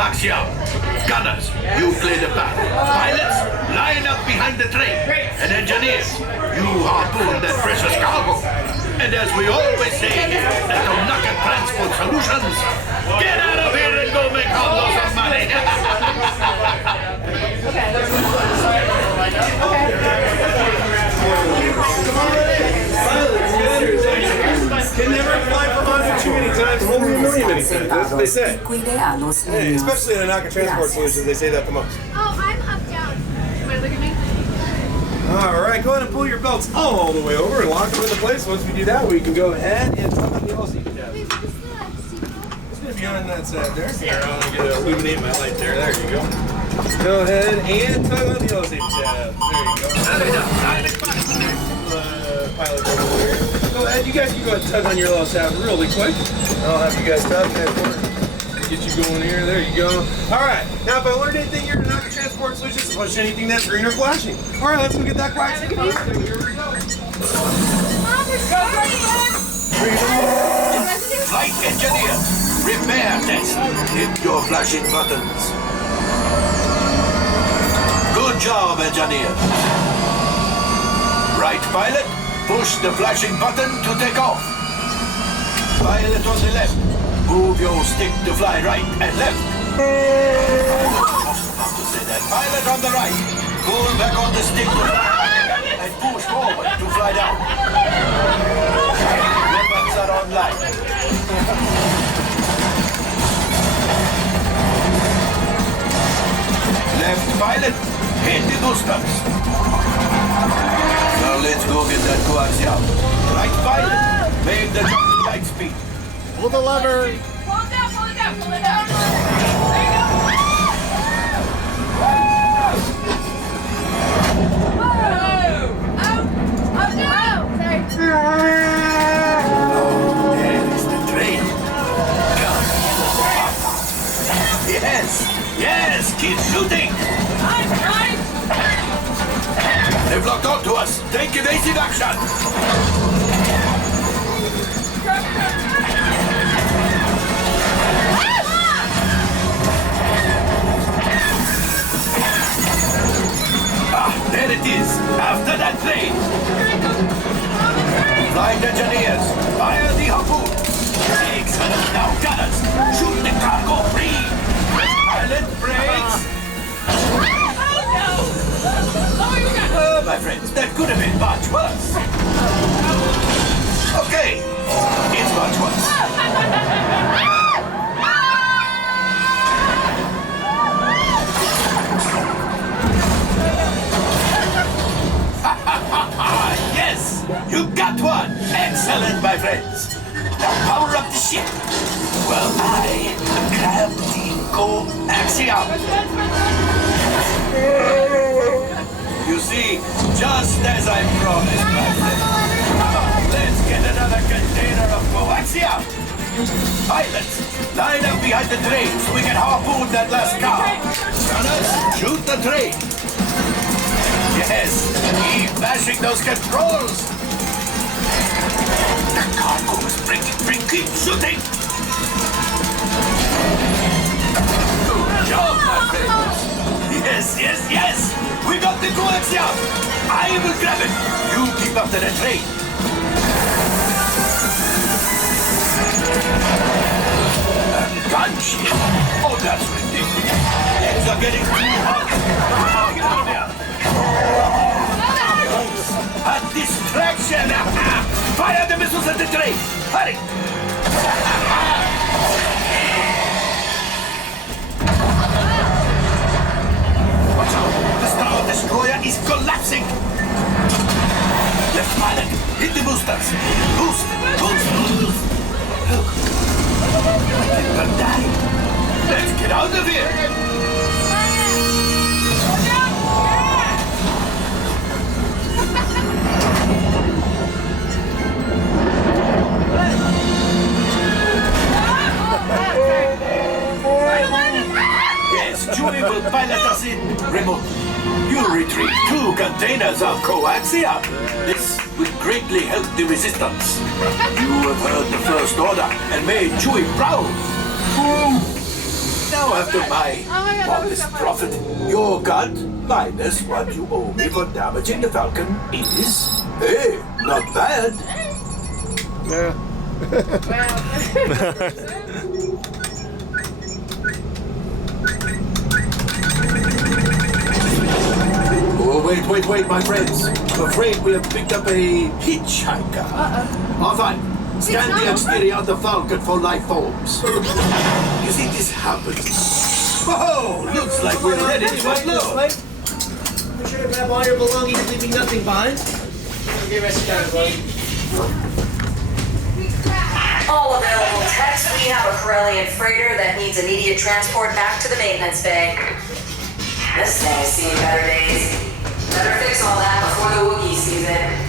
coaxium. Gunners, you clear the path. Pilots, line up behind the train. And engineers, you harpoon that precious cargo. And as we always say here at Ohnaka Transport Solutions, get out of here and go make Hondo some money. Can never fly for Hondo too many times, only a million many times. That's what they say. Hey, especially in Ohnaka Transport Solutions, they say that the most. Oh, I'm up down. Wait, look at me. Alright, go ahead and pull your belts all the way over and lock them into place. Once we do that, we can go ahead and tuck on the yellow seat tab. Wait, what is the seatbelt? It's going to be on that side there. Here, I'm going to illuminate my light there. There you go. Go ahead and tug on the yellow seat tab. There you go. Pilot over here. Go ahead, you guys can go ahead and tug on your yellow tab really quick. I'll have you guys tug that for get you going here. There you go. Alright, now if I learned anything here at Ohnaka Transport Solutions, push anything that's green or flashing. Alright, let's go get that quiet seat. Here we go. Flight engineer, repair test. Hit your flashing buttons. Good job, engineer. Right pilot, push the flashing button to take off. Pilot on the left, move your stick to fly right and left. Just about to say that. Pilot on the right, pull back on the stick to fly and push forward to fly down. Weapons are online. Left pilot, hit the boosters. Now let's go get that coaxium. Right pilot, make the jump to light speed. Pull the lever. Pull it down, pull it down, pull it down. There you go. Whoa! Oh, no! Sorry. There's the train. Come. Yes, yes, keep shooting. I'm They've locked onto us. Take evasive action. There it is. After that train. Flight engineers, fire the harpoon. Excellent. Now, gunners, shoot the cargo free. Pilot brakes. Oh, my friends, that could have been much worse. Okay, it's much worse. Yes, you got one. Excellent, my friends. Now power up the ship. Well, I grab the coaxium. You see, just as I promised, my friend. Come on, let's get another container of coaxium. Pilots, line up behind the train so we can harpoon that last car. Gunners, shoot the train. Yes, keep bashing those controls. The cargo is breaking free. Keep shooting. Good job, my friends. Yes, yes, yes. We got the coaxium. I will grab it. You keep up to the train. Gunship. Oh, that's ridiculous. Legs are getting too hot. Get out there. A distraction! Fire the missiles at the train! Hurry! Watch out! The Star Destroyer is collapsing! Left pilot, hit the boosters! Boost! Boost! Boost! Never die! Let's get out of here! Yes, Chewie will pilot us in remote. You retrieve 2 containers of coaxium. This will greatly help the resistance. You have heard the First Order and made Chewie proud. Now after my God, that was modest so funny. profit, your cut minus what you owe me for damaging the Falcon is, hey, not bad. Yeah. Oh, wait, my friends. I'm afraid we have picked up a hitchhiker. Oh, fine. Scan the exterior of the Falcon for life forms. You see, this happens. Oh, looks like we're ready to upload. Be sure to grab all your belongings, leaving nothing behind. Okay, rest your time, buddy. All available techs, we have a Corellian freighter that needs immediate transport back to the maintenance bay. This thing has seen better days. Better fix all that before the Wookiee sees it.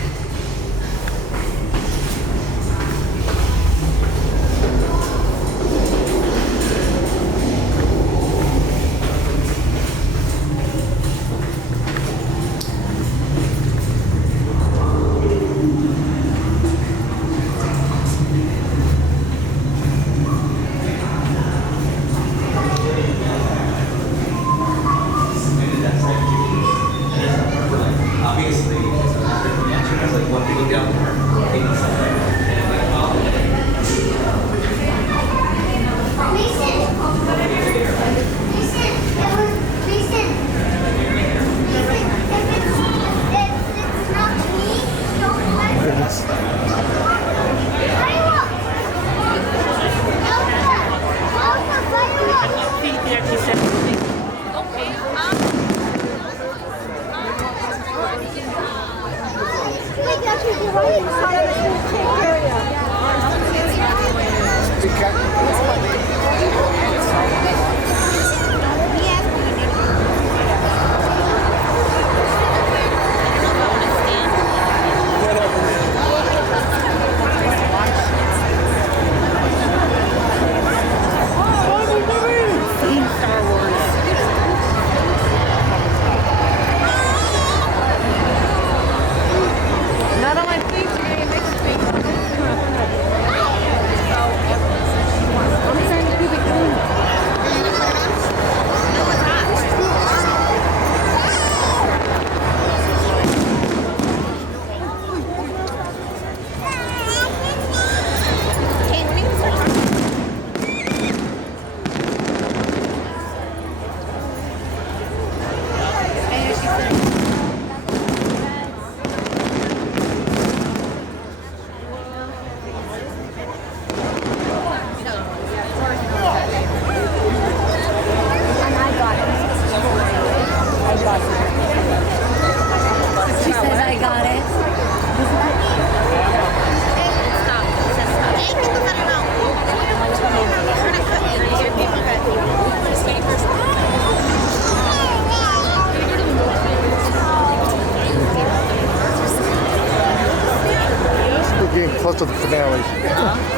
Close to the finale.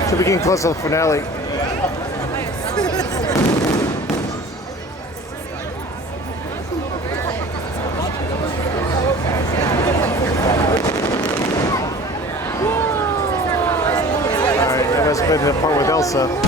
So we're getting close to the finale. Alright, that must have been the part with Elsa.